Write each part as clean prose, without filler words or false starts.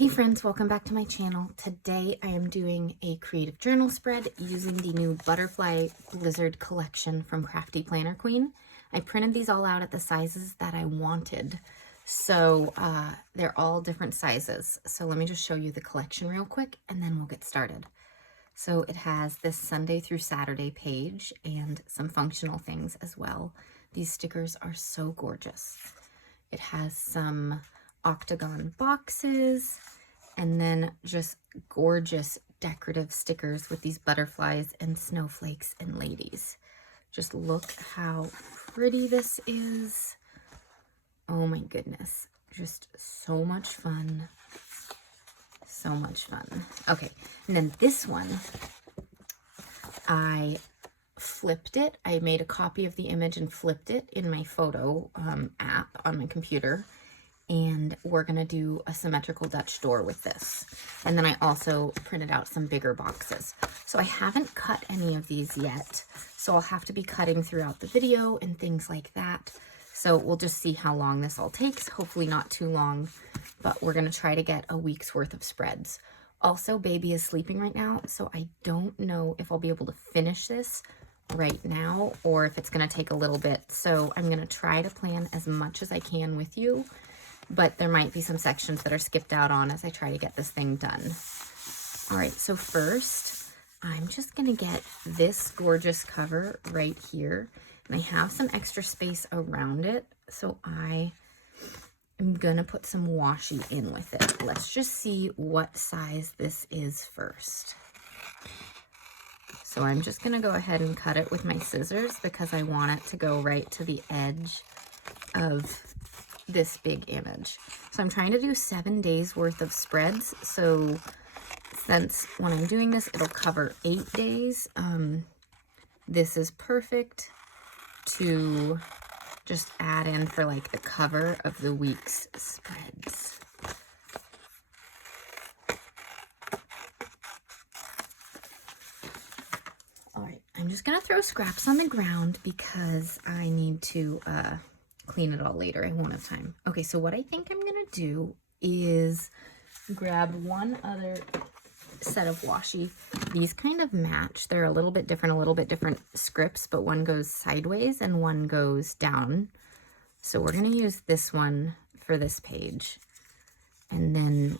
Hey friends, welcome back to my channel. Today I am doing a creative journal spread using the new Butterfly Blizzard collection from Crafty Planner Queen. I printed these all out at the sizes that I wanted. So they're all different sizes. So let me just show you the collection real quick and then we'll get started. So it has this Sunday through Saturday page and some functional things as well. These stickers are so gorgeous. It has some octagon boxes and then just gorgeous decorative stickers with these butterflies and snowflakes and ladies. Just look how pretty this is. Oh my goodness, just so much fun. So much fun. Okay, and then this one, I flipped it. I made a copy of the image and flipped it in my photo app on my computer. And we're gonna do a symmetrical Dutch door with this. And then I also printed out some bigger boxes. So I haven't cut any of these yet. So I'll have to be cutting throughout the video and things like that. So we'll just see how long this all takes. Hopefully not too long, but we're gonna try to get a week's worth of spreads. Also, baby is sleeping right now, so I don't know if I'll be able to finish this right now or if it's gonna take a little bit. So I'm gonna try to plan as much as I can with you, but there might be some sections that are skipped out on as I try to get this thing done. All right, so first, I'm just gonna get this gorgeous cover right here, and I have some extra space around it, so I am gonna put some washi in with it. Let's just see what size this is first. So I'm just gonna go ahead and cut it with my scissors because I want it to go right to the edge of this big image. So I'm trying to do 7 days worth of spreads. So since when I'm doing this, it'll cover 8 days. This is perfect to just add in for like the cover of the week's spreads. All right, I'm just gonna throw scraps on the ground because I need to clean it all later. I won't have time. Okay, so what I think I'm gonna do is grab one other set of washi. These kind of match. They're a little bit different scripts, but one goes sideways and one goes down. So we're gonna use this one for this page and then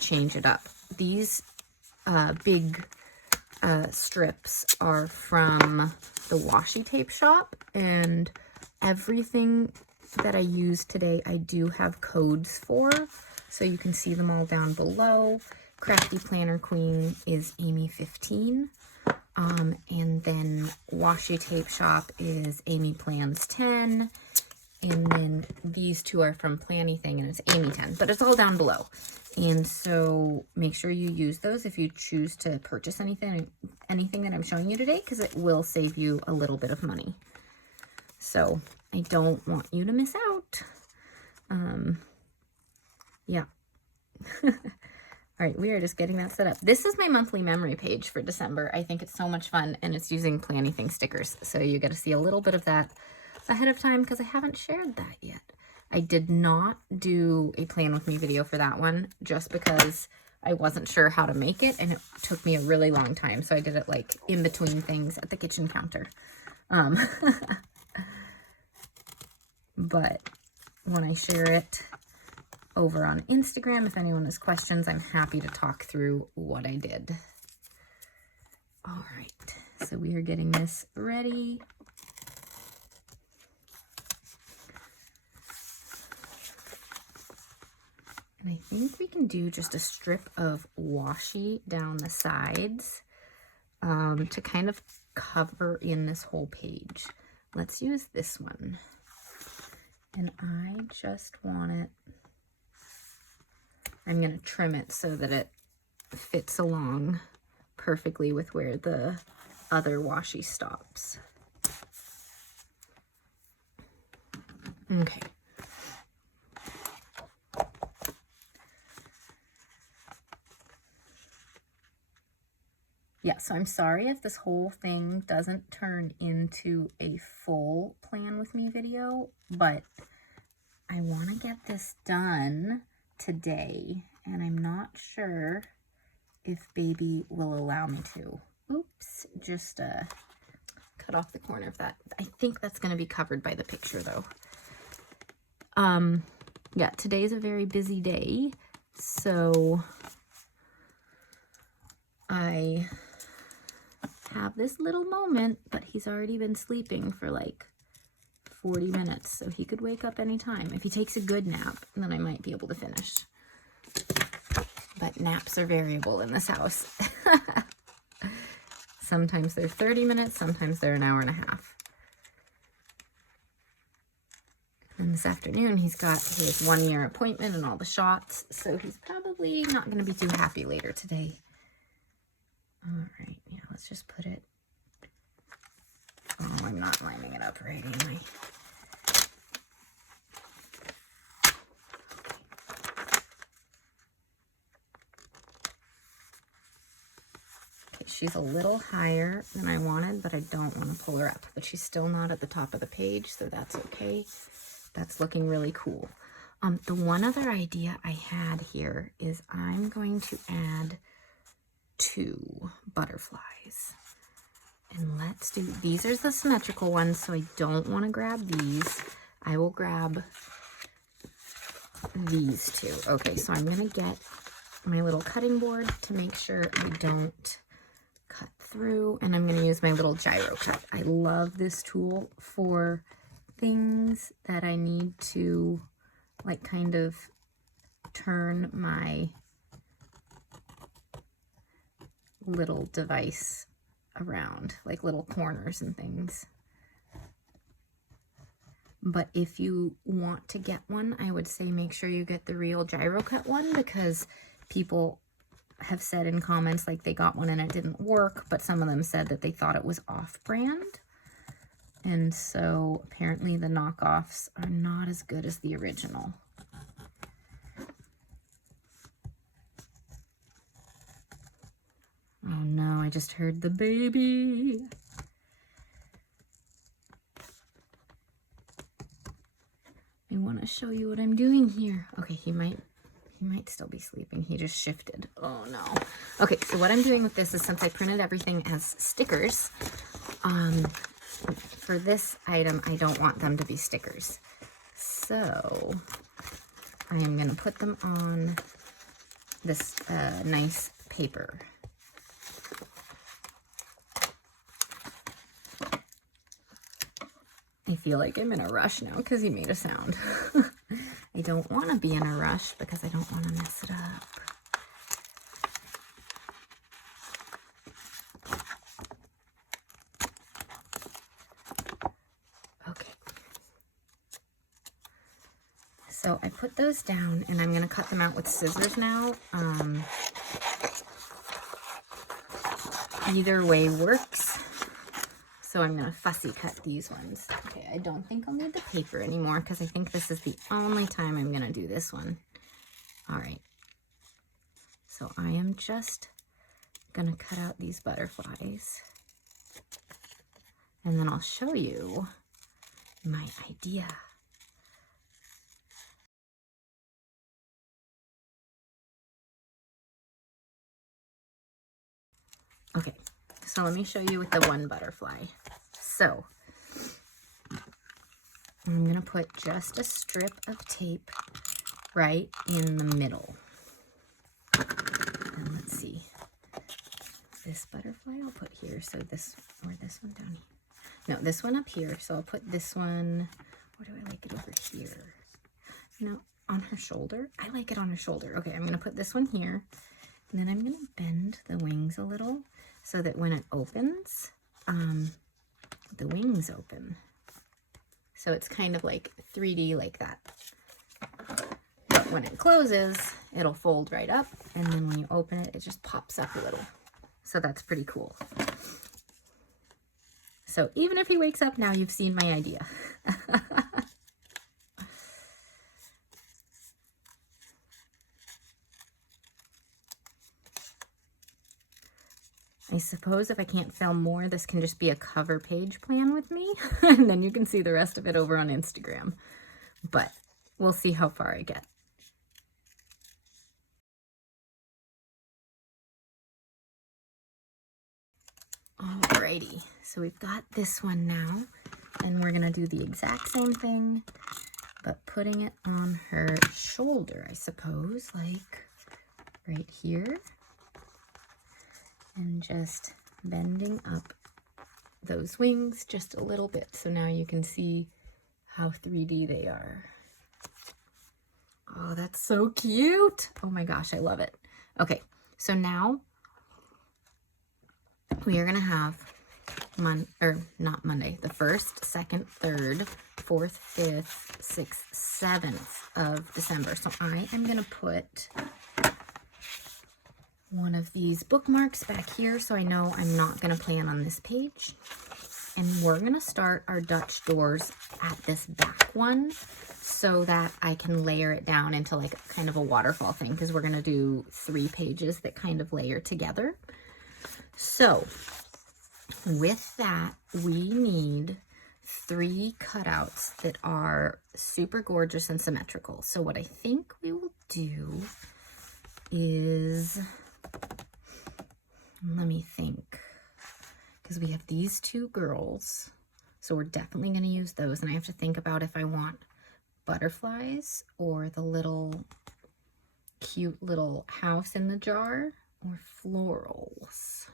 change it up. These big strips are from the Washi Tape Shop, and everything that I use today, I do have codes for, so you can see them all down below. Crafty Planner Queen is Amy15, and then Washi Tape Shop is Amy Plans 10, and then these two are from Planything, and it's Amy 10, but it's all down below. And so make sure you use those if you choose to purchase anything that I'm showing you today, because it will save you a little bit of money. So I don't want you to miss out. Yeah. All right, we are just getting that set up. This is my monthly memory page for December. I think it's so much fun, and it's using Planything stickers. So you get to see a little bit of that ahead of time because I haven't shared that yet. I did not do a plan with me video for that one just because I wasn't sure how to make it, and it took me a really long time. So I did it like in between things at the kitchen counter. But when I share it over on Instagram, if anyone has questions, I'm happy to talk through what I did. All right, so we are getting this ready. And I think we can do just a strip of washi down the sides to kind of cover in this whole page. Let's use this one. And I just want it, I'm going to trim it so that it fits along perfectly with where the other washi stops. Okay. Yeah, so I'm sorry if this whole thing doesn't turn into a full plan with me video, but I want to get this done today and I'm not sure if baby will allow me to. Oops, just cut off the corner of that. I think that's going to be covered by the picture though. Yeah, today's a very busy day, so I have this little moment, but he's already been sleeping for like 40 minutes, so he could wake up anytime. If he takes a good nap, then I might be able to finish. But naps are variable in this house. Sometimes they're 30 minutes, sometimes they're an hour and a half. And this afternoon, he's got his 1-year appointment and all the shots, so he's probably not going to be too happy later today. All right, yeah, let's just put it. Oh, I'm not lining it up right, am I? Okay, she's a little higher than I wanted, but I don't want to pull her up. But she's still not at the top of the page, so that's okay. That's looking really cool. The one other idea I had here is I'm going to add 2 butterflies. And let's do, these are the symmetrical ones, so I don't want to grab these. I will grab these 2. Okay, so I'm going to get my little cutting board to make sure I don't cut through, and I'm going to use my little gyro cut. I love this tool for things that I need to like kind of turn my little device around, like little corners and things. But if you want to get one, I would say make sure you get the real gyro cut one, because people have said in comments like they got one and it didn't work, but some of them said that they thought it was off-brand. And so apparently the knockoffs are not as good as the original. Oh no, I just heard the baby. I want to show you what I'm doing here. Okay, he might still be sleeping. He just shifted. Oh no. Okay, so what I'm doing with this is, since I printed everything as stickers, for this item, I don't want them to be stickers. So I am going to put them on this nice paper. I feel like I'm in a rush now because he made a sound. I don't want to be in a rush because I don't want to mess it up. So I put those down, and I'm going to cut them out with scissors now. Either way works. So I'm going to fussy cut these ones. Okay, I don't think I'll need the paper anymore because I think this is the only time I'm going to do this one. All right. So I am just going to cut out these butterflies. And then I'll show you my idea. Okay, so let me show you with the one butterfly. So I'm going to put just a strip of tape right in the middle. And let's see. This butterfly I'll put here. So this, or this one down here. No, this one up here. So I'll put this one, where do I like it over here? No, on her shoulder. I like it on her shoulder. Okay, I'm going to put this one here. And then I'm going to bend the wings a little so that when it opens, the wings open. So it's kind of like 3D like that. But when it closes, it'll fold right up. And then when you open it, it just pops up a little. So that's pretty cool. So even if he wakes up now, you've seen my idea. I suppose if I can't film more, this can just be a cover page plan with me, and then you can see the rest of it over on Instagram. But we'll see how far I get. Alrighty, so we've got this one now, and we're gonna do the exact same thing, but putting it on her shoulder, I suppose, like right here, and just bending up those wings just a little bit, so now you can see how 3D they are. Oh, that's so cute. Oh my gosh, I love it. Okay, so now we are gonna have not Monday, the 1st, 2nd, 3rd, 4th, 5th, 6th, 7th of December. So I am gonna put one of these bookmarks back here so I know I'm not gonna plan on this page. And we're gonna start our Dutch doors at this back one so that I can layer it down into like kind of a waterfall thing, because we're gonna do 3 pages that kind of layer together. So with that, we need 3 cutouts that are super gorgeous and symmetrical. So what I think we will do is, let me think, because we have these 2 girls, so we're definitely going to use those, and I have to think about if I want butterflies or the little cute little house in the jar or florals.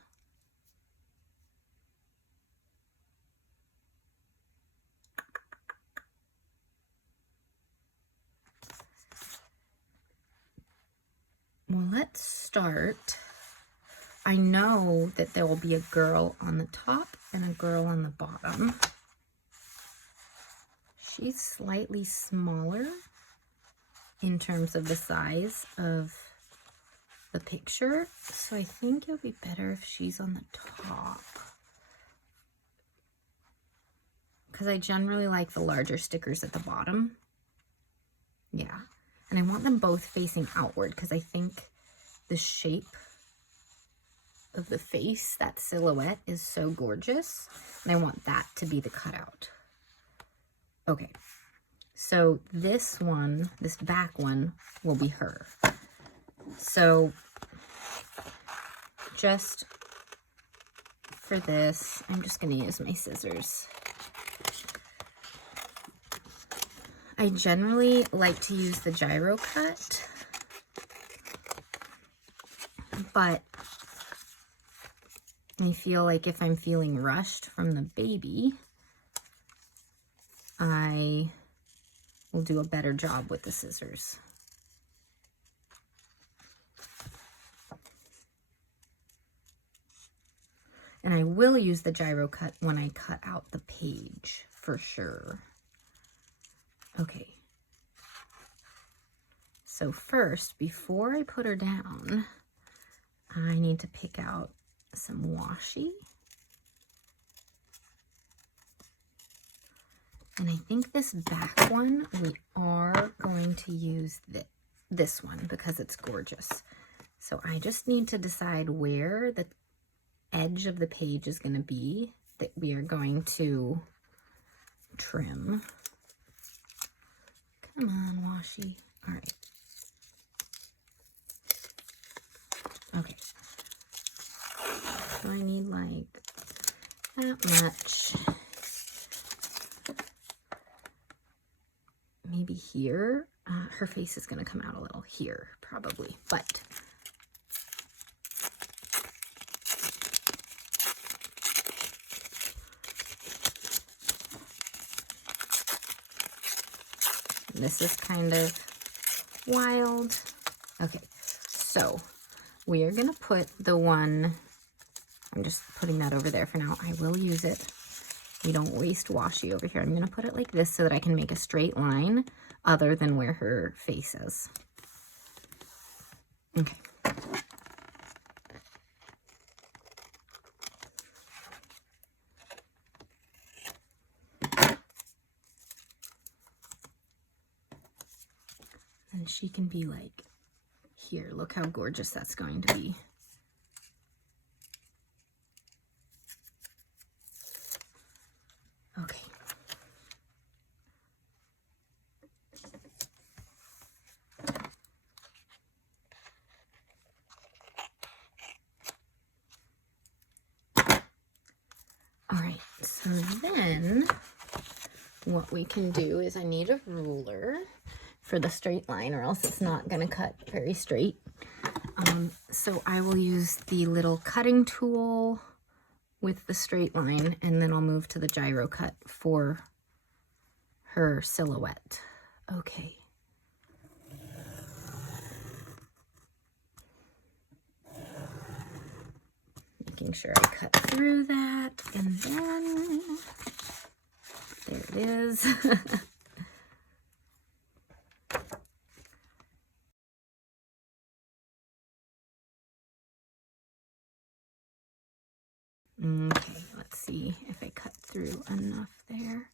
Well, let's start. I know that there will be a girl on the top and a girl on the bottom. She's slightly smaller in terms of the size of the picture, so I think it'll be better if she's on the top, because I generally like the larger stickers at the bottom. Yeah. And I want them both facing outward because I think the shape of the face, that silhouette, is so gorgeous. And I want that to be the cutout. Okay, so this one, this back one, will be her. So just for this, I'm just going to use my scissors. I generally like to use the gyro cut, but I feel like if I'm feeling rushed from the baby, I will do a better job with the scissors. And I will use the gyro cut when I cut out the page, for sure. Okay. So first, before I put her down, I need to pick out some washi. And I think this back one, we are going to use this one because it's gorgeous. So I just need to decide where the edge of the page is going to be that we are going to trim. Come on, washi. All right. Okay. So I need like that much. Maybe here. Her face is going to come out a little here, probably, but this is kind of wild. Okay, so we are going to put the one, I'm just putting that over there for now. I will use it. We don't waste washi over here. I'm going to put it like this so that I can make a straight line other than where her face is. Okay. And she can be like here. Look how gorgeous that's going to be. Okay. so then what we can do is I need a ruler for the straight line, or else it's not going to cut very straight. So I will use the little cutting tool with the straight line, and then I'll move to the gyro cut for her silhouette. Okay. Making sure I cut through that, and then there it is. Okay, let's see if I cut through enough there.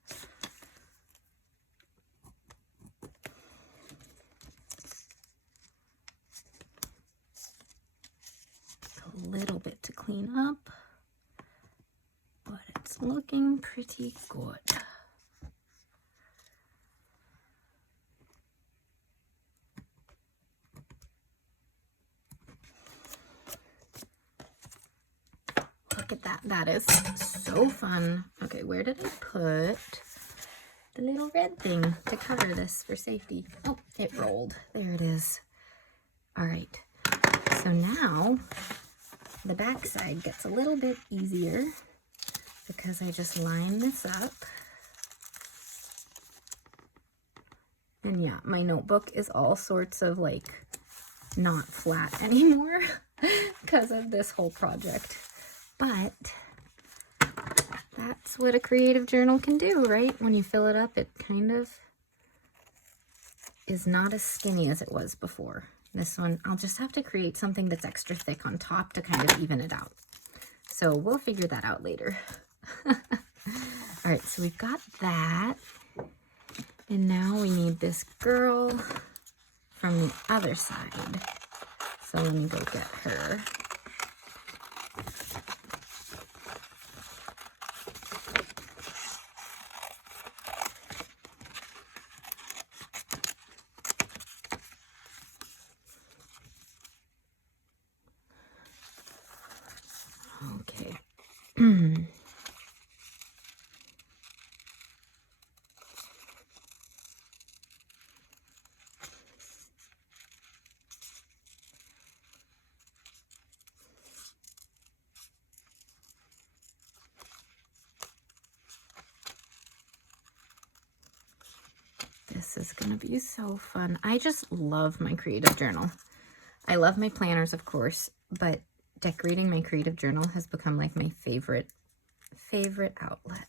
A little bit to clean up, but it's looking pretty good. Look at that. That is so fun. Okay, where did I put the little red thing to cover this for safety? Oh, it rolled. There it is. All right. So now the back side gets a little bit easier because I just line this up. And yeah, my notebook is all sorts of like not flat anymore because of this whole project. But that's what a creative journal can do, right? When you fill it up, it kind of is not as skinny as it was before. This one, I'll just have to create something that's extra thick on top to kind of even it out. So we'll figure that out later. All right, so we've got that. And now we need this girl from the other side. So let me go get her. Okay. This is gonna be so fun. I just love my creative journal. I love my planners, of course, but decorating my creative journal has become like my favorite outlet.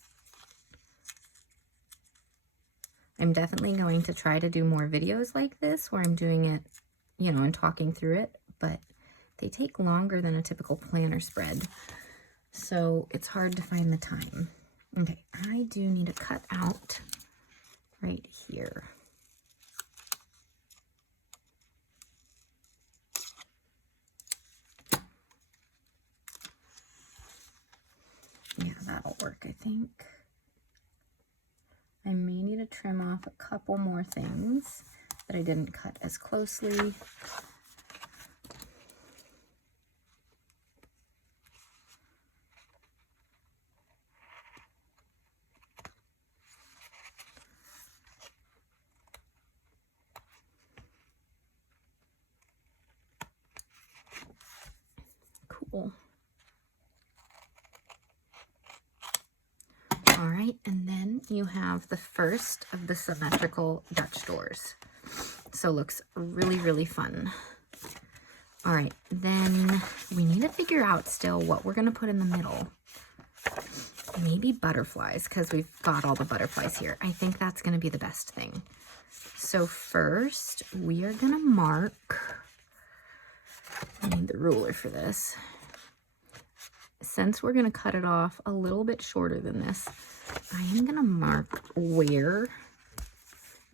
I'm definitely going to try to do more videos like this where I'm doing it, you know, and talking through it, but they take longer than a typical planner spread. So it's hard to find the time. Okay, I do need to cut out right here. Yeah, that'll work, I think. I may need to trim off a couple more things that I didn't cut as closely. Cool. All right, and then you have the first of the symmetrical Dutch doors. So it looks really, really fun. All right, then we need to figure out still what we're gonna put in the middle. Maybe butterflies, because we've got all the butterflies here. I think that's gonna be the best thing. So first, we are gonna mark, I need the ruler for this. Since we're gonna cut it off a little bit shorter than this, I am gonna mark where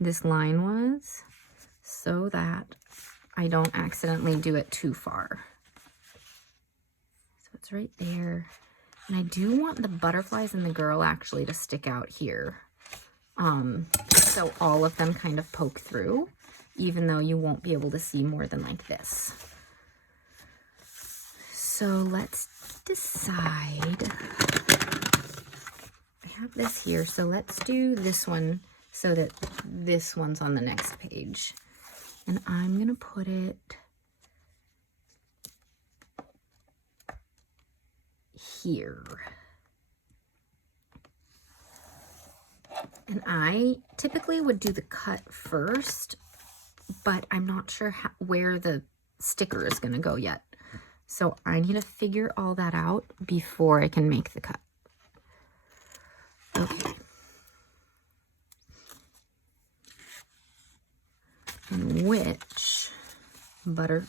this line was so that I don't accidentally do it too far. So it's right there. And I do want the butterflies and the girl actually to stick out here. So all of them kind of poke through, even though you won't be able to see more than like this. So let's decide have this here, so let's do this one so that this one's on the next page. And I'm gonna put it here. And I typically would do the cut first, but I'm not sure where the sticker is gonna go yet. So I need to figure all that out before I can make the cut. Okay. And which butterflies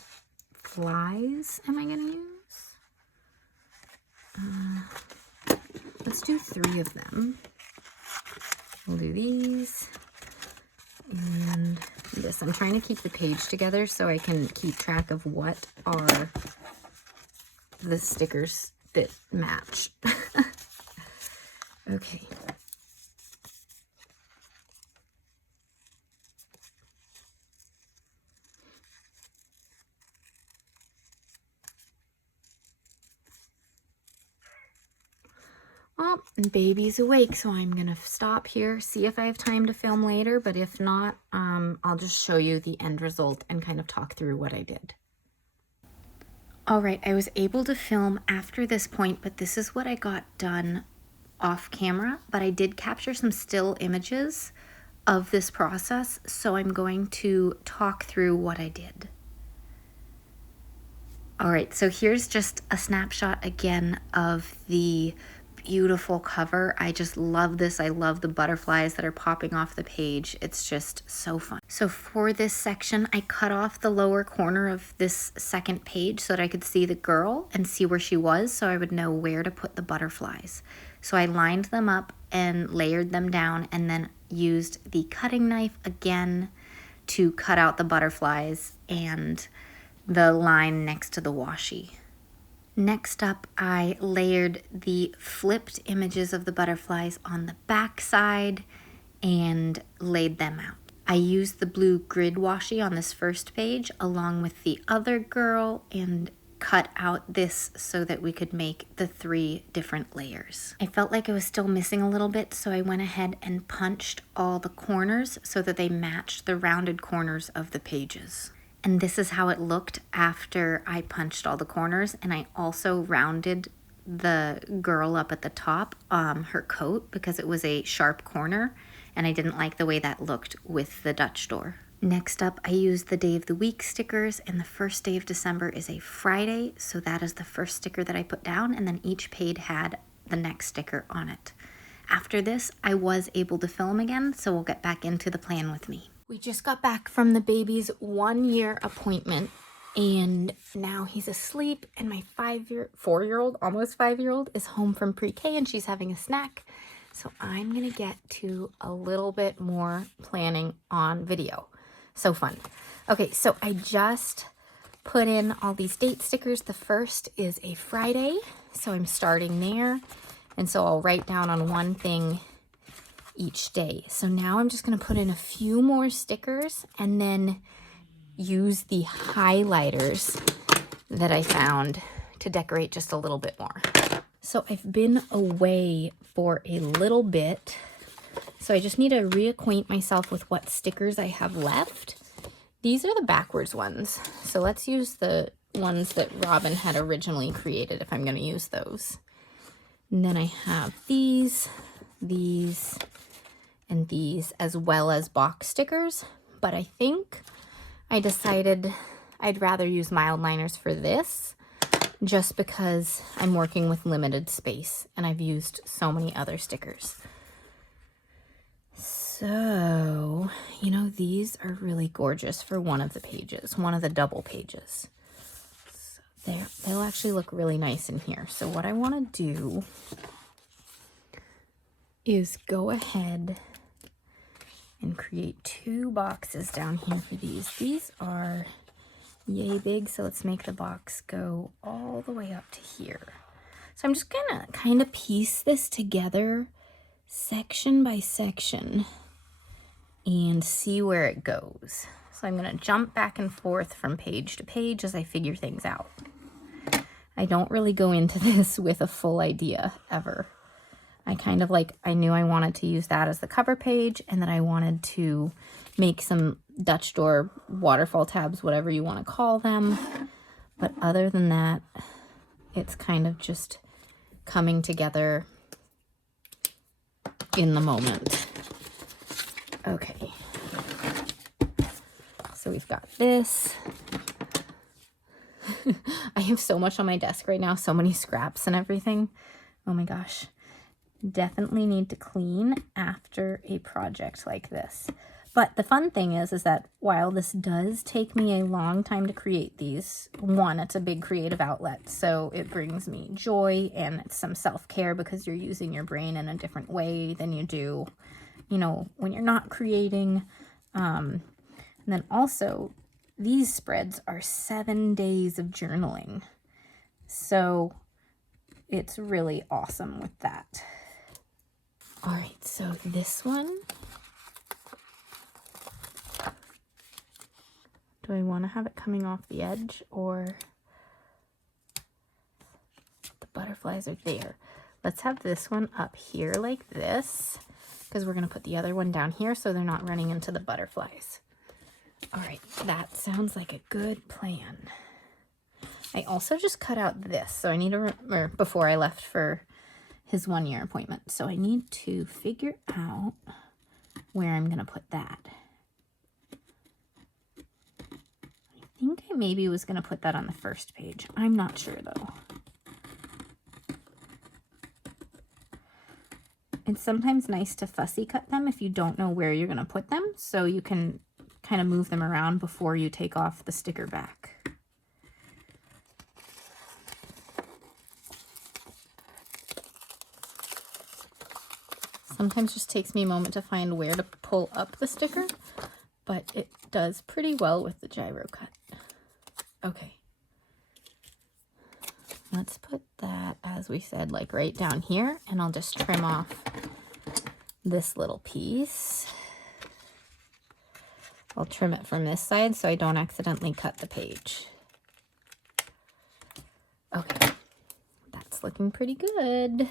am I going to use? Let's do 3 of them. We'll do these and this. I'm trying to keep the page together so I can keep track of what are the stickers that match. Okay. Well, baby's awake, so I'm gonna stop here, see if I have time to film later, but if not, I'll just show you the end result and kind of talk through what I did. All right, I was able to film after this point, but this is what I got done off camera, but I did capture some still images of this process, so I'm going to talk through what I did. All right, so here's just a snapshot again of the beautiful cover. I just love this. I love the butterflies that are popping off the page. It's just so fun. So for this section, I cut off the lower corner of this second page so that I could see the girl and see where she was, so I would know where to put the butterflies. So I lined them up and layered them down and then used the cutting knife again to cut out the butterflies and the line next to the washi. Next up, I layered the flipped images of the butterflies on the back side and laid them out. I used the blue grid washi on this first page along with the other girl and cut out this so that we could make the 3 different layers. I felt like I was still missing a little bit, so I went ahead and punched all the corners so that they matched the rounded corners of the pages. And this is how it looked after I punched all the corners, and I also rounded the girl up at the top, her coat, because it was a sharp corner, and I didn't like the way that looked with the Dutch door. Next up, I used the day of the week stickers, and the first day of December is a Friday, so that is the first sticker that I put down, and then each page had the next sticker on it. After this, I was able to film again, so we'll get back into the plan with me. We just got back from the baby's 1-year appointment, and now he's asleep, and my 4-year-old, almost 5-year-old, is home from pre-K, and she's having a snack. So I'm gonna get to a little bit more planning on video. So fun. Okay, so I just put in all these date stickers. The first is a Friday, so I'm starting there. And so I'll write down on one thing each day. So now I'm just going to put in a few more stickers and then use the highlighters that I found to decorate just a little bit more. So I've been away for a little bit, so I just need to reacquaint myself with what stickers I have left. These are the backwards ones, so let's use the ones that Robin had originally created if I'm going to use those. And then I have these, and these, as well as box stickers, but I think I decided I'd rather use mild liners for this just because I'm working with limited space and I've used so many other stickers. So, you know, these are really gorgeous for one of the pages, one of the double pages. So they'll actually look really nice in here. So what I want to do is go ahead and create 2 boxes down here for these. These are yay big, so let's make the box go all the way up to here. So I'm just gonna kind of piece this together section by section and see where it goes. So I'm gonna jump back and forth from page to page as I figure things out. I don't really go into this with a full idea ever. I kind of like, I knew I wanted to use that as the cover page, and that I wanted to make some Dutch door waterfall tabs, whatever you want to call them. But other than that, it's kind of just coming together in the moment. Okay. So we've got this. I have so much on my desk right now, so many scraps and everything. Oh my gosh. Definitely need to clean after a project like this. But the fun thing is that while this does take me a long time to create these, one, it's a big creative outlet, so it brings me joy and it's some self-care because you're using your brain in a different way than you do, you know, when you're not creating. And then also, these spreads are 7 days of journaling, so it's really awesome with that. All right, so this one, do I want to have it coming off the edge, or the butterflies are there? Let's have this one up here like this, because we're going to put the other one down here so they're not running into the butterflies. All right, that sounds like a good plan. I also just cut out this, so I need to, or before I left for his 1-year appointment. So I need to figure out where I'm going to put that. I think I maybe was going to put that on the first page. I'm not sure though. It's sometimes nice to fussy cut them if you don't know where you're going to put them, so you can kind of move them around before you take off the sticker back. Sometimes just takes me a moment to find where to pull up the sticker, but it does pretty well with the gyro cut. Okay. Let's put that, as we said, like right down here, and I'll just trim off this little piece. I'll trim it from this side so I don't accidentally cut the page. Okay, that's looking pretty good.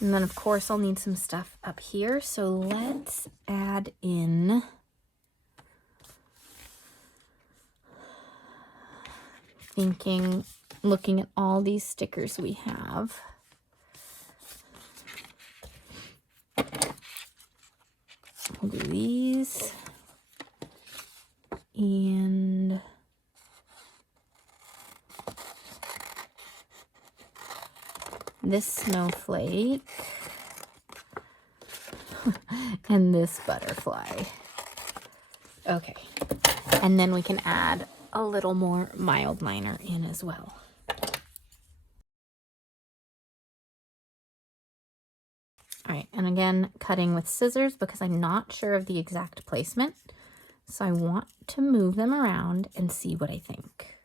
And then, of course, I'll need some stuff up here. So let's add in looking at all these stickers we have. We'll do these. And this snowflake and this butterfly. Okay, and then we can add a little more mild liner in as well. All right, and again, cutting with scissors because I'm not sure of the exact placement, so I want to move them around and see what I think.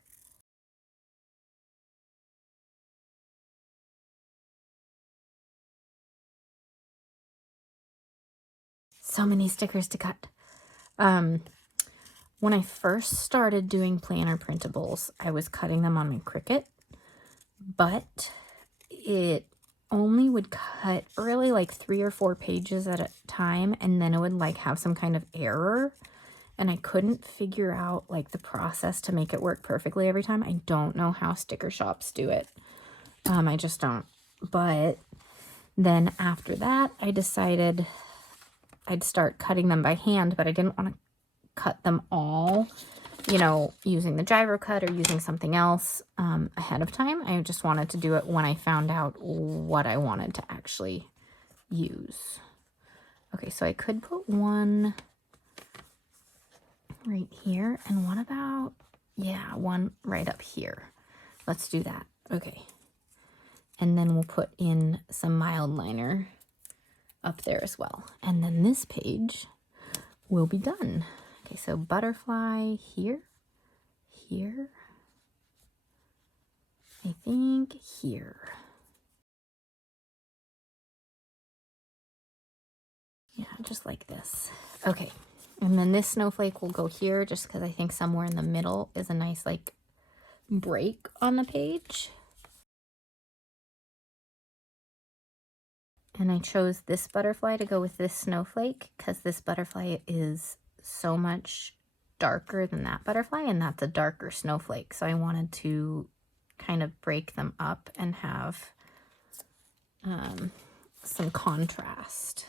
So many stickers to cut. When I first started doing planner printables, I was cutting them on my Cricut, but it only would cut really like 3 or 4 pages at a time, and then it would like have some kind of error, and I couldn't figure out like the process to make it work perfectly every time. I don't know how sticker shops do it. I just don't. But then after that, I decided I'd start cutting them by hand, but I didn't want to cut them all, you know, using the gyro cut or using something else ahead of time. I just wanted to do it when I found out what I wanted to actually use. Okay, so I could put one right here, and what about, yeah, one right up here. Let's do that. Okay, and then we'll put in some mild liner up there as well, and then this page will be done. Okay, so butterfly here, here, I think here. Yeah, just like this. Okay, and then this snowflake will go here just because I think somewhere in the middle is a nice like break on the page. And I chose this butterfly to go with this snowflake because this butterfly is so much darker than that butterfly, and that's a darker snowflake. So I wanted to kind of break them up and have some contrast.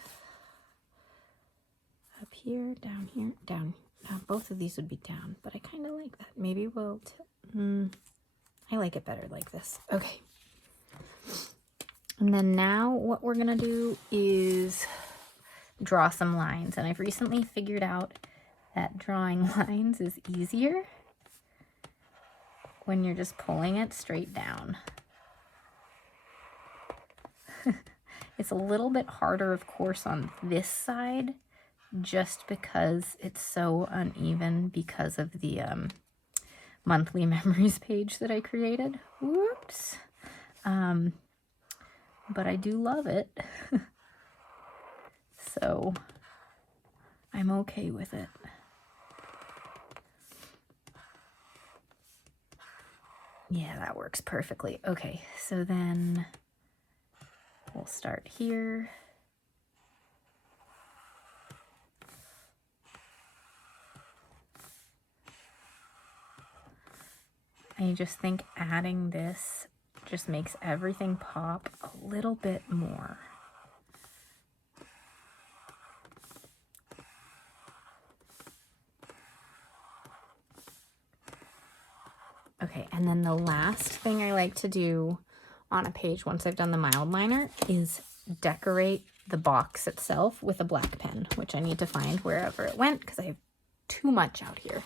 Up here, down here, down. Now, both of these would be down, but I kind of like that. Maybe we'll... I like it better like this. Okay. And then now what we're going to do is draw some lines. And I've recently figured out that drawing lines is easier when you're just pulling it straight down. It's a little bit harder, of course, on this side, just because it's so uneven because of the monthly memories page that I created. Whoops. But I do love it. So I'm okay with it. Yeah, that works perfectly. Okay, so then we'll start here. I just think adding this just makes everything pop a little bit more. Okay, and then the last thing I like to do on a page once I've done the mild liner is decorate the box itself with a black pen, which I need to find wherever it went because I have too much out here.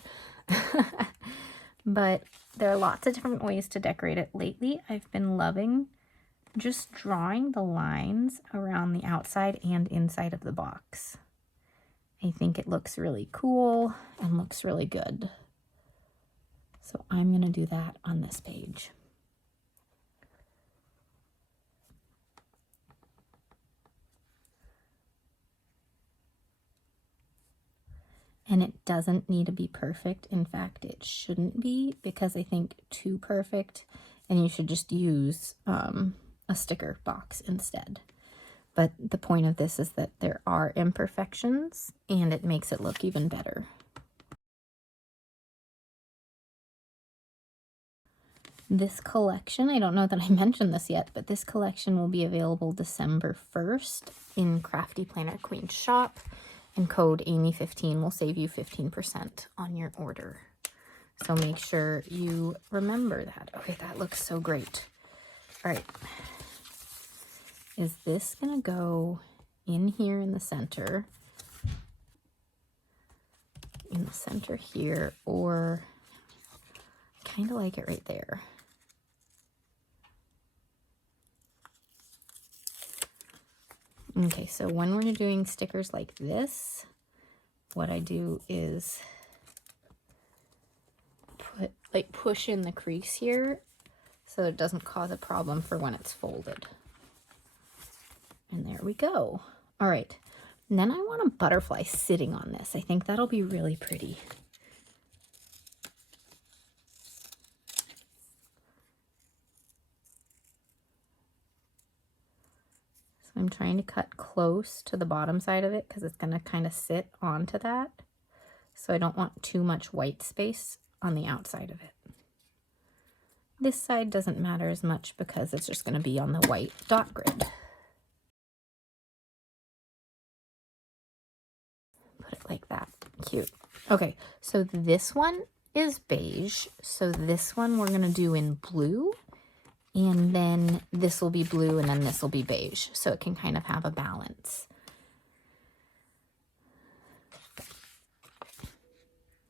But there are lots of different ways to decorate it. Lately, I've been loving just drawing the lines around the outside and inside of the box. I think it looks really cool and looks really good. So I'm going to do that on this page. And it doesn't need to be perfect. In fact, it shouldn't be, because I think too perfect, and you should just use a sticker box instead. But the point of this is that there are imperfections, and it makes it look even better. This collection, I don't know that I mentioned this yet, but this collection will be available December 1st in Crafty Planner Queen shop. And code Amy15 will save you 15% on your order. So make sure you remember that. Okay, that looks so great. All right. Is this going to go in here in the center? In the center here, or I kind of like it right there. Okay, so when we're doing stickers like this, what I do is push in the crease here so it doesn't cause a problem for when it's folded. And there we go. All right, and then I want a butterfly sitting on this. I think that'll be really pretty. I'm trying to cut close to the bottom side of it because it's going to kind of sit onto that. So I don't want too much white space on the outside of it. This side doesn't matter as much because it's just going to be on the white dot grid. Put it like that. Cute. Okay, so this one is beige. So this one we're going to do in blue. And then this will be blue, and then this will be beige, so it can kind of have a balance.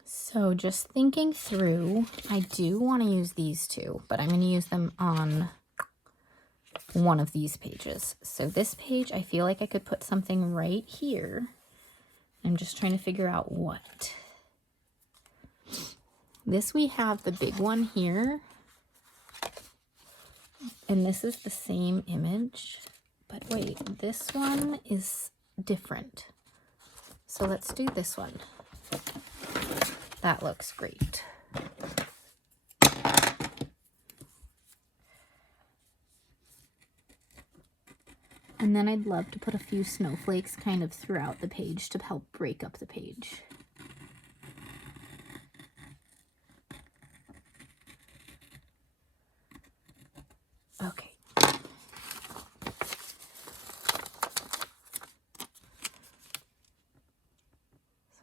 So just thinking through, I do want to use these two, but I'm going to use them on one of these pages. So this page, I feel like I could put something right here. I'm just trying to figure out what. This, we have the big one here. And this is the same image, but wait, this one is different. So let's do this one. That looks great. And then I'd love to put a few snowflakes kind of throughout the page to help break up the page. Okay. So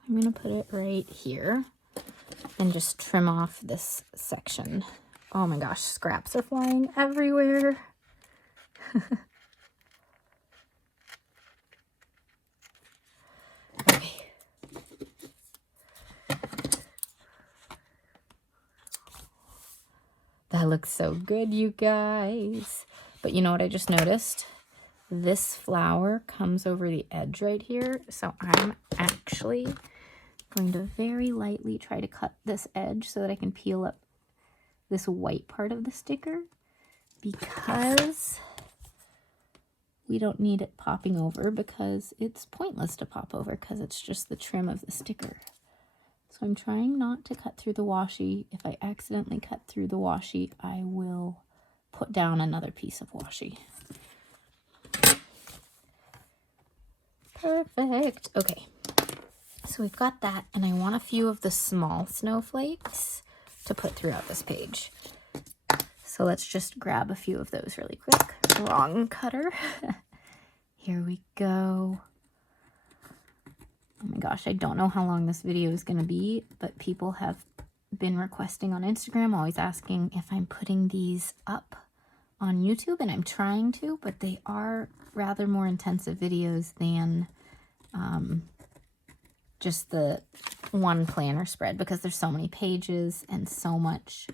I'm going to put it right here and just trim off this section. Oh my gosh, scraps are flying everywhere. Okay. That looks so good, you guys. But you know what I just noticed? This flower comes over the edge right here. So I'm actually going to very lightly try to cut this edge so that I can peel up this white part of the sticker, because we don't need it popping over, because it's pointless to pop over because it's just the trim of the sticker. So I'm trying not to cut through the washi. If I accidentally cut through the washi, I will put down another piece of washi. Perfect. Okay, so we've got that, and I want a few of the small snowflakes to put throughout this page. So let's just grab a few of those really quick. Wrong cutter. Here we go. Oh my gosh, I don't know how long this video is going to be, but people have been requesting on Instagram, always asking if I'm putting these up on YouTube, and I'm trying to, but they are rather more intensive videos than just the one planner spread, because there's so many pages and so much,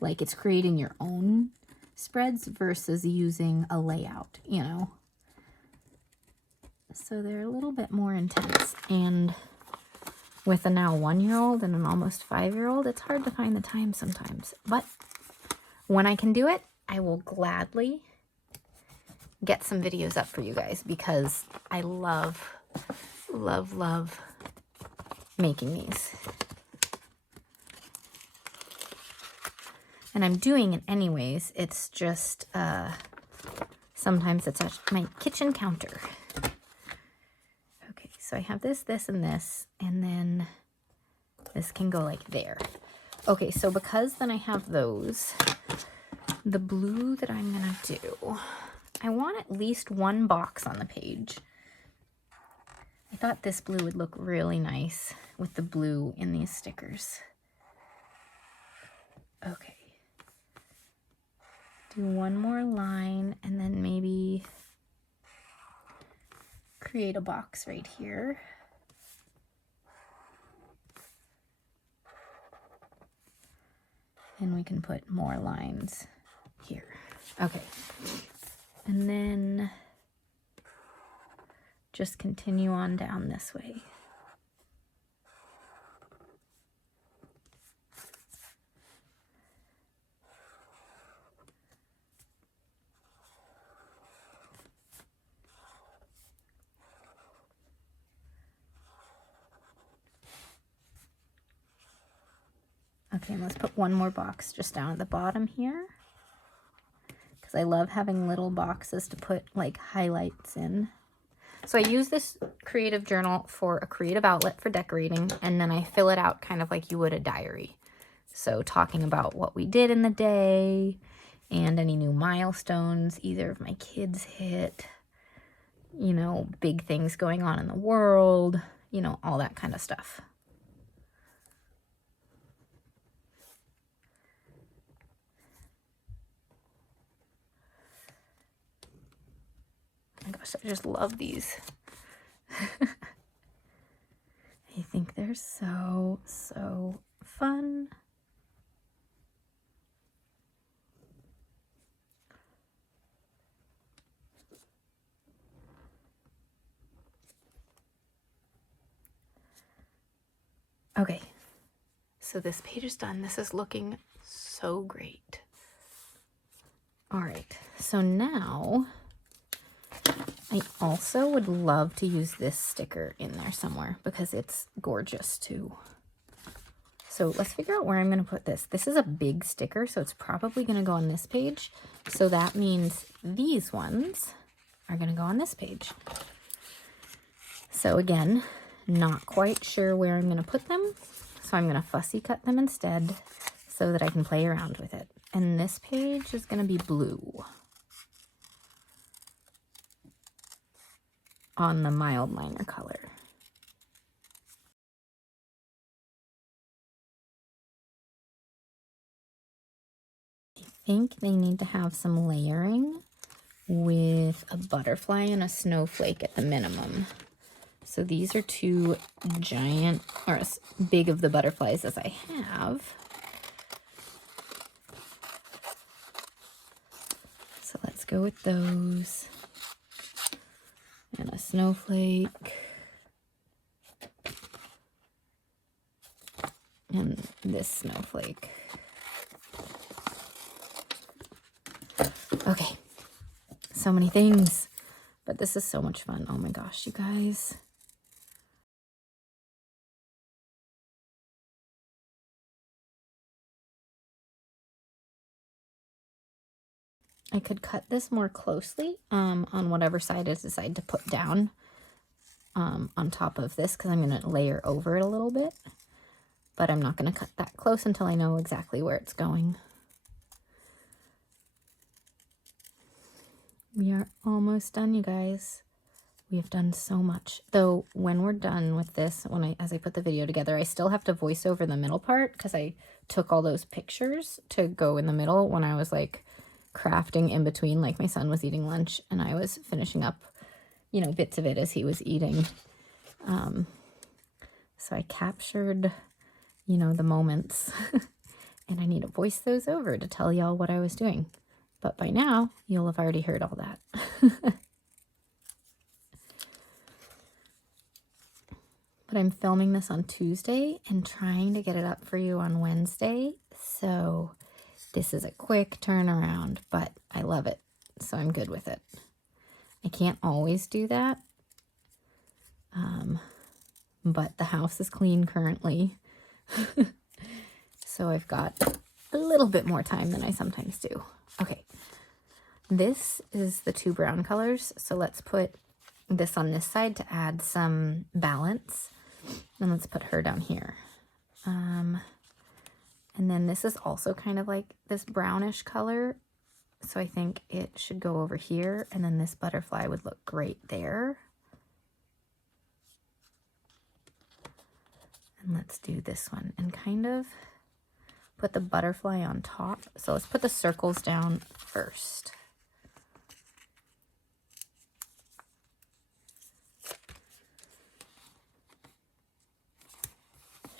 like, it's creating your own spreads versus using a layout, you know. So they're a little bit more intense, and with a now 1-year-old and an almost 5-year-old, it's hard to find the time sometimes. But when I can do it, I will gladly get some videos up for you guys, because I love, love, love making these. And I'm doing it anyways. It's just, sometimes it's at my kitchen counter. Okay, so I have this, this, and this, and then this can go like there. Okay, so because then I have those, the blue that I'm gonna do, I want at least one box on the page. I thought this blue would look really nice with the blue in these stickers. Okay. Do one more line, and then maybe create a box right here. And we can put more lines here. Okay. And then just continue on down this way. Okay, and let's put one more box just down at the bottom here, because I love having little boxes to put like highlights in. So I use this creative journal for a creative outlet for decorating, and then I fill it out kind of like you would a diary. So talking about what we did in the day and any new milestones either of my kids hit, you know, big things going on in the world, you know, all that kind of stuff. Oh my gosh, I just love these. I think they're so, so fun. Okay, so this page is done. This is looking so great. All right, so now I also would love to use this sticker in there somewhere, because it's gorgeous too. So let's figure out where I'm going to put this. This is a big sticker, so it's probably going to go on this page. So that means these ones are going to go on this page. So again, not quite sure where I'm going to put them. So I'm going to fussy cut them instead so that I can play around with it. And this page is going to be blue on the mild liner color. I think they need to have some layering with a butterfly and a snowflake at the minimum. So these are two giant, or as big of the butterflies as I have. So let's go with those. And a snowflake. And this snowflake. Okay. So many things. But this is so much fun. Oh my gosh, you guys. I could cut this more closely on whatever side I decide to put down on top of this, because I'm going to layer over it a little bit. But I'm not going to cut that close until I know exactly where it's going. We are almost done, you guys. We have done so much. Though when we're done with this, as I put the video together, I still have to voice over the middle part because I took all those pictures to go in the middle when I was like crafting in between, like my son was eating lunch and I was finishing up, you know, bits of it as he was eating. So I captured, you know, the moments and I need to voice those over to tell y'all what I was doing. But by now, you'll have already heard all that. But I'm filming this on Tuesday and trying to get it up for you on Wednesday. So this is a quick turnaround, but I love it. So I'm good with it. I can't always do that. But the house is clean currently. So I've got a little bit more time than I sometimes do. Okay. This is the two brown colors. So let's put this on this side to add some balance. And let's put her down here. And then this is also kind of like this brownish color. So I think it should go over here. And then this butterfly would look great there. And let's do this one and kind of put the butterfly on top. So let's put the circles down first.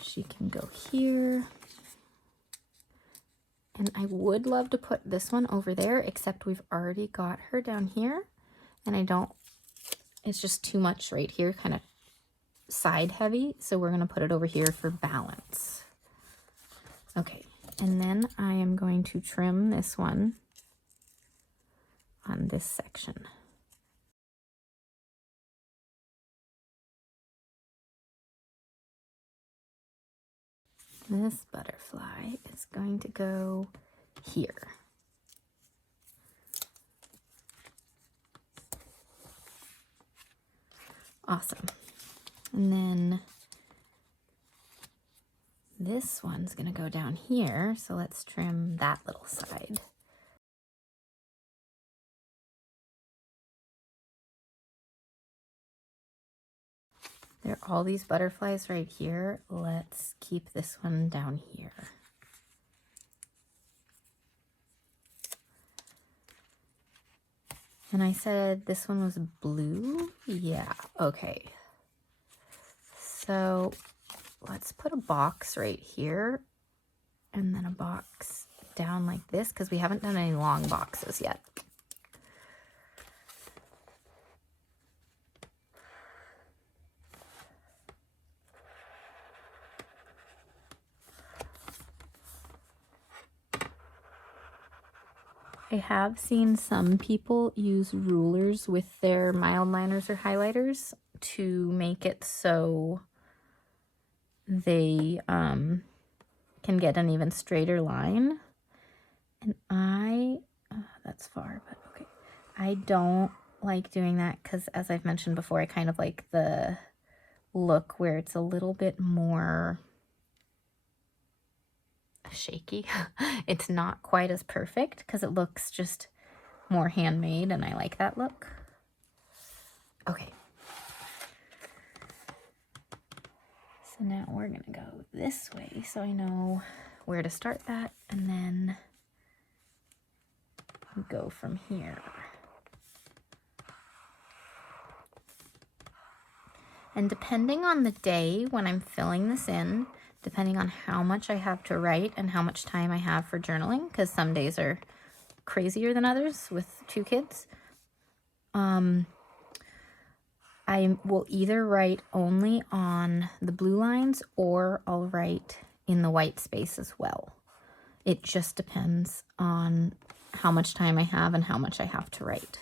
She can go here. And I would love to put this one over there, except we've already got her down here. And it's just too much right here, kind of side heavy. So we're going to put it over here for balance. Okay, and then I am going to trim this one on this section. This butterfly is going to go here. Awesome. And then this one's going to go down here. So let's trim that little side. There are all these butterflies right here. Let's keep this one down here. And I said this one was blue? Yeah, okay. So let's put a box right here and then a box down like this because we haven't done any long boxes yet. I have seen some people use rulers with their mild liners or highlighters to make it so they can get an even straighter line. And that's far, but okay. I don't like doing that because, as I've mentioned before, I kind of like the look where it's a little bit more shaky. It's not quite as perfect because it looks just more handmade, and I like that look. Okay. So now we're gonna go this way so I know where to start that, and then go from here. And depending on the day when I'm filling this in, depending on how much I have to write and how much time I have for journaling, because some days are crazier than others with 2 kids, I will either write only on the blue lines or I'll write in the white space as well. It just depends on how much time I have and how much I have to write.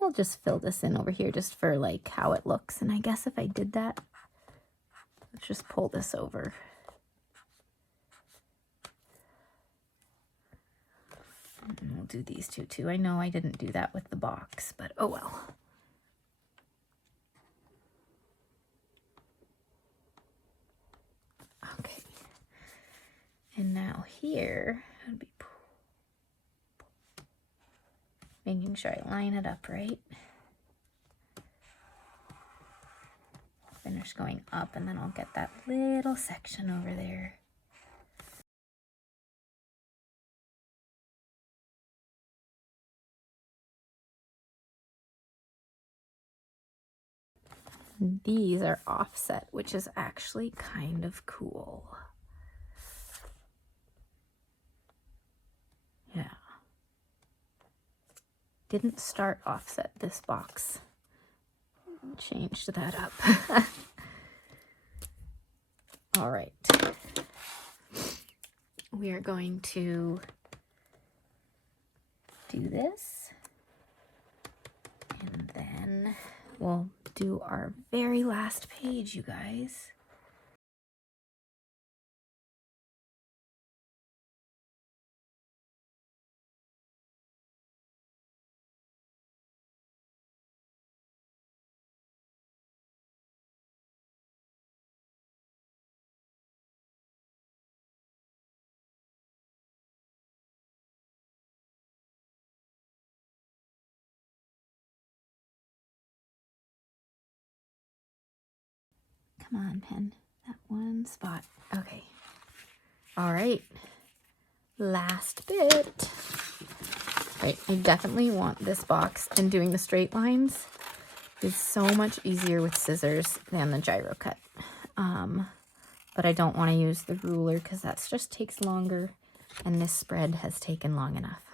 I'll just fill this in over here just for like how it looks. And I guess if I did that, let's just pull this over. And we'll do these 2 too. I know I didn't do that with the box, but oh well. Okay. And now here, I'd be making sure I line it up right. Finish going up, and then I'll get that little section over there. These are offset, which is actually kind of cool. Yeah. Didn't start offset this box. Changed that up. All right. We are going to do this, and then we'll do our very last page, you guys. Come on, pen. That one spot. Okay. All right. Last bit. Right, I definitely want this box, and doing the straight lines is so much easier with scissors than the gyro cut. But I don't want to use the ruler because that just takes longer, and this spread has taken long enough.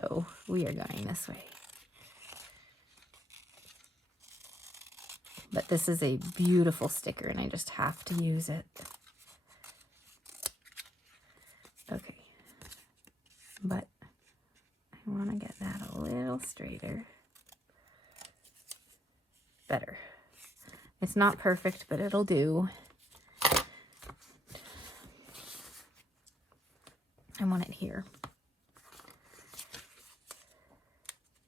So we are going this way. But this is a beautiful sticker, and I just have to use it. Okay. But I want to get that a little straighter. Better. It's not perfect, but it'll do. I want it here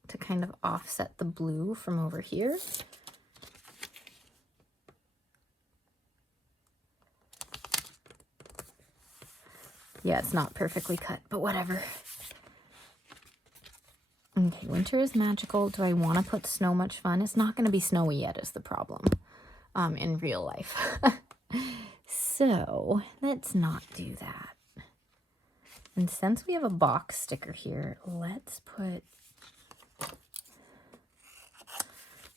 to kind of offset the blue from over here. Yeah, it's not perfectly cut, but whatever. Okay, winter is magical. Do I want to put snow much fun? It's not going to be snowy yet is the problem in real life. So let's not do that. And since we have a box sticker here, let's put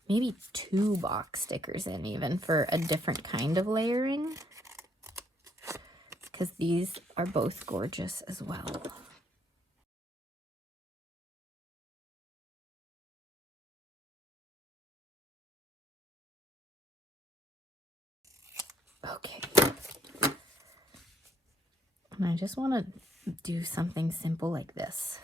maybe 2 box stickers in even for a different kind of layering, because these are both gorgeous as well. Okay. And I just want to do something simple like this.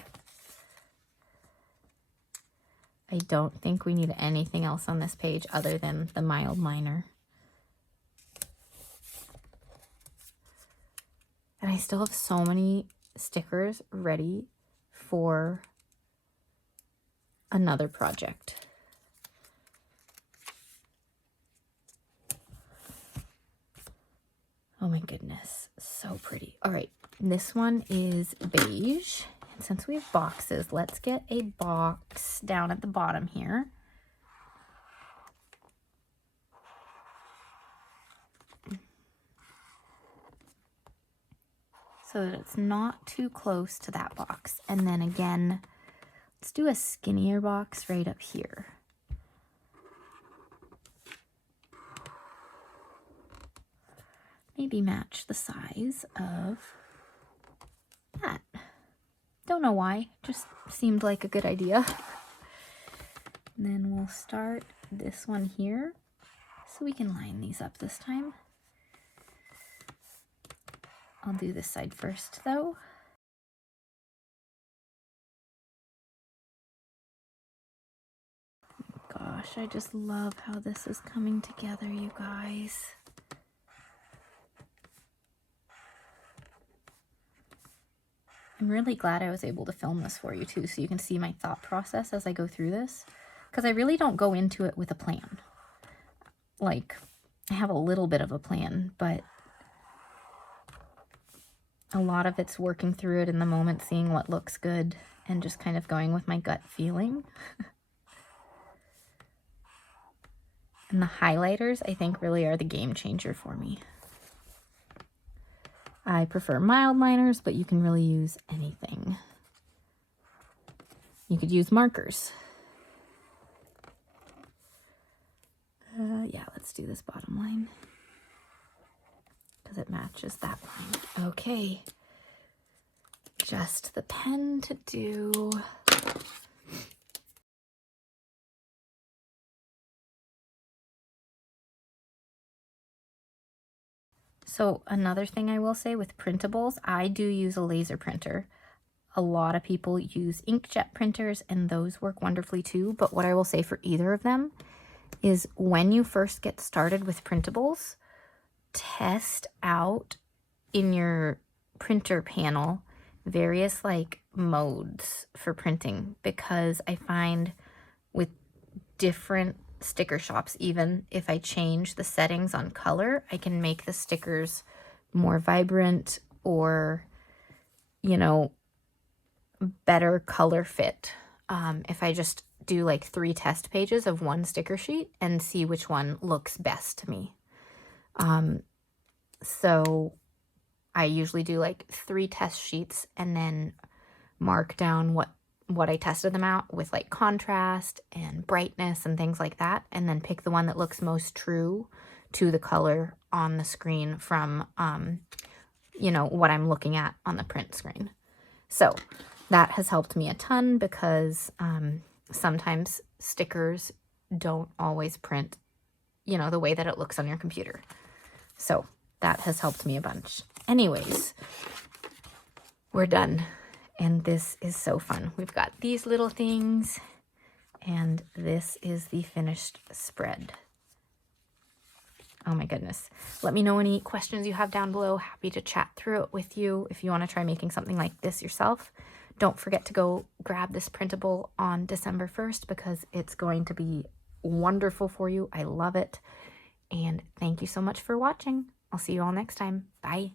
I don't think we need anything else on this page other than the mild liner. And And I still have so many stickers ready for another project. Oh my goodness, so pretty. All right, this one is beige. And since we have boxes, let's get a box down at the bottom here. So that it's not too close to that box. And then again, let's do a skinnier box right up here. Maybe match the size of that. Don't know why, just seemed like a good idea. And then we'll start this one here so we can line these up this time. I'll do this side first though. Gosh, I just love how this is coming together, you guys. I'm really glad I was able to film this for you too, so you can see my thought process as I go through this. Because I really don't go into it with a plan. Like, I have a little bit of a plan, but a lot of it's working through it in the moment, seeing what looks good, and just kind of going with my gut feeling. And the highlighters, I think, really are the game changer for me. I prefer mild liners, but you can really use anything. You could use markers. Yeah, let's do this bottom line because it matches that line. Okay, just the pen to do. So another thing I will say with printables, I do use a laser printer. A lot of people use inkjet printers and those work wonderfully too. But what I will say for either of them is when you first get started with printables, test out in your printer panel various like modes for printing, because I find with different sticker shops, even if I change the settings on color, I can make the stickers more vibrant or, you know, better color fit. If I just do like 3 test pages of one sticker sheet and see which one looks best to me. So I usually do like 3 test sheets and then mark down what I tested them out with, like contrast and brightness and things like that, and then pick the one that looks most true to the color on the screen from, you know, what I'm looking at on the print screen. So that has helped me a ton because sometimes stickers don't always print, you know, the way that it looks on your computer. So that has helped me a bunch. Anyways, we're done. And this is so fun. We've got these little things, and this is the finished spread. Oh my goodness. Let me know any questions you have down below. Happy to chat through it with you. If you want to try making something like this yourself, don't forget to go grab this printable on December 1st because it's going to be wonderful for you. I love it. And thank you so much for watching. I'll see you all next time. Bye.